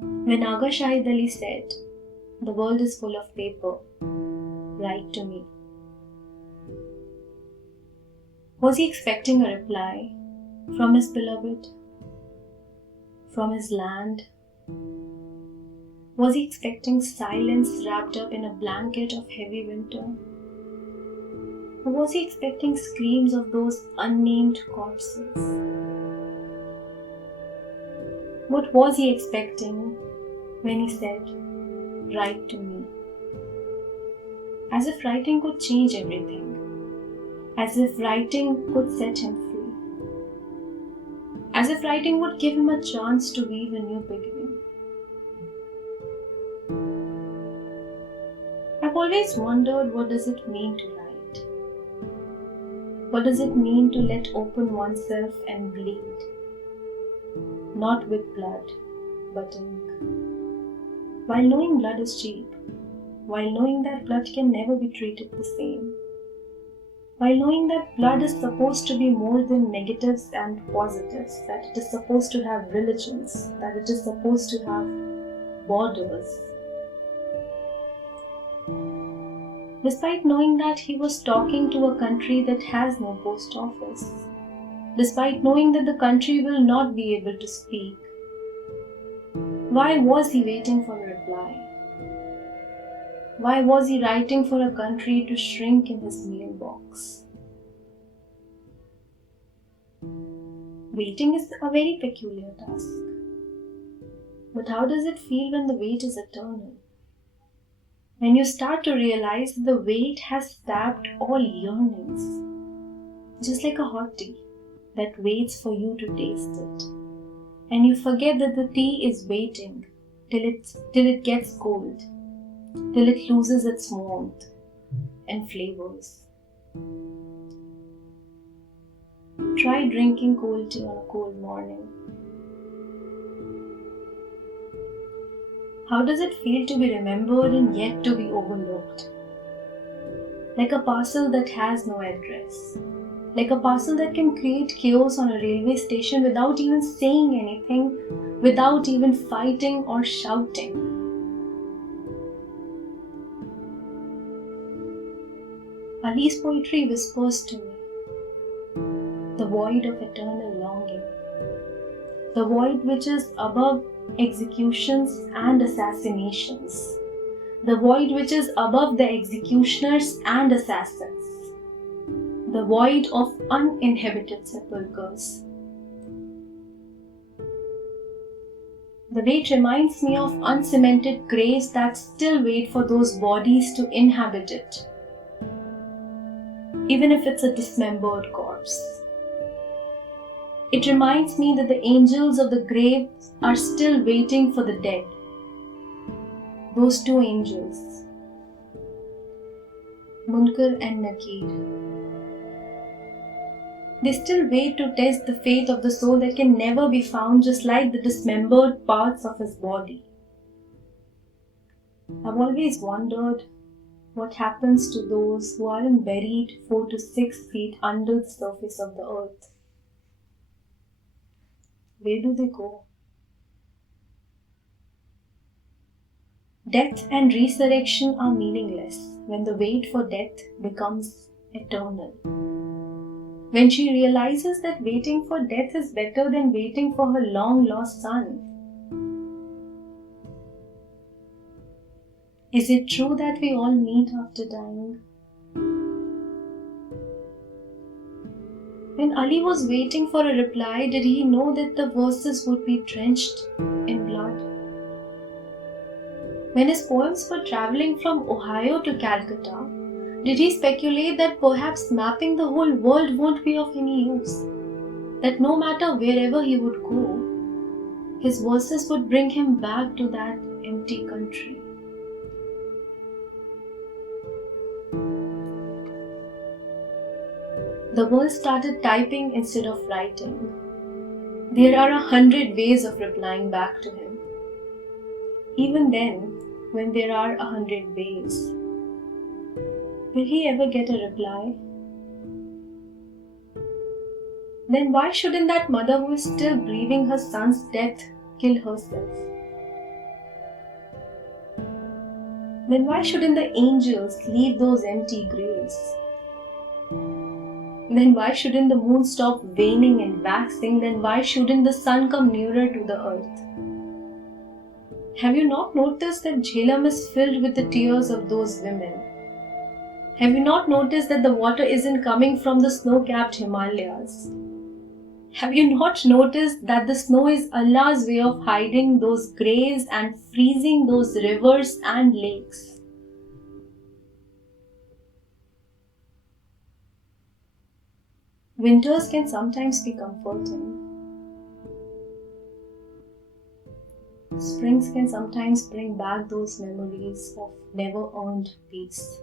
When Agha Shahid Ali said, "The world is full of paper, write to me," was he expecting a reply from his beloved, from his land? Was he expecting silence wrapped up in a blanket of heavy winter? Or was he expecting screams of those unnamed corpses? What was he expecting when he said, "Write to me"? As if writing could change everything. As if writing could set him free. As if writing would give him a chance to weave a new beginning. I've always wondered, what does it mean to write? What does it mean to let open oneself and bleed? Not with blood, but ink. While knowing blood is cheap, while knowing that blood can never be treated the same, while knowing that blood is supposed to be more than negatives and positives, that it is supposed to have religions, that it is supposed to have borders. Despite knowing that he was talking to a country that has no post office, despite knowing that the country will not be able to speak, why was he waiting for a reply? Why was he writing for a country to shrink in his mailbox? Waiting is a very peculiar task. But how does it feel when the wait is eternal? When you start to realize that the wait has sapped all yearnings, just like a hot tea that waits for you to taste it. And you forget that the tea is waiting till it gets cold, till it loses its warmth and flavors. Try drinking cold tea on a cold morning. How does it feel to be remembered and yet to be overlooked? Like a parcel that has no address. Like a parcel that can create chaos on a railway station without even saying anything, without even fighting or shouting. Ali's poetry whispers to me, the void of eternal longing, the void which is above executions and assassinations, the void which is above the executioners and assassins, the void of uninhabited sepulchres. The wait reminds me of uncemented graves that still wait for those bodies to inhabit it, even if it's a dismembered corpse. It reminds me that the angels of the grave are still waiting for the dead. Those two angels, Munkar and Nakir. They still wait to test the faith of the soul that can never be found, just like the dismembered parts of his body. I've always wondered what happens to those who aren't buried 4 to 6 feet under the surface of the earth. Where do they go? Death and resurrection are meaningless when the wait for death becomes eternal. When she realizes that waiting for death is better than waiting for her long-lost son. Is it true that we all meet after dying? When Ali was waiting for a reply, did he know that the verses would be drenched in blood? When his poems were traveling from Ohio to Calcutta, did he speculate that perhaps mapping the whole world won't be of any use? That no matter wherever he would go, his verses would bring him back to that empty country? The world started typing instead of writing. There are 100 ways of replying back to him. Even then, when there are 100 ways, will he ever get a reply? Then why shouldn't that mother who is still grieving her son's death kill herself? then why shouldn't the angels leave those empty graves? Then why shouldn't the moon stop waning and waxing? Then why shouldn't the sun come nearer to the earth? Have you not noticed that Jhelum is filled with the tears of those women? Have you not noticed that the water isn't coming from the snow-capped Himalayas? Have you not noticed that the snow is Allah's way of hiding those graves and freezing those rivers and lakes? Winters can sometimes be comforting. Springs can sometimes bring back those memories of never earned peace.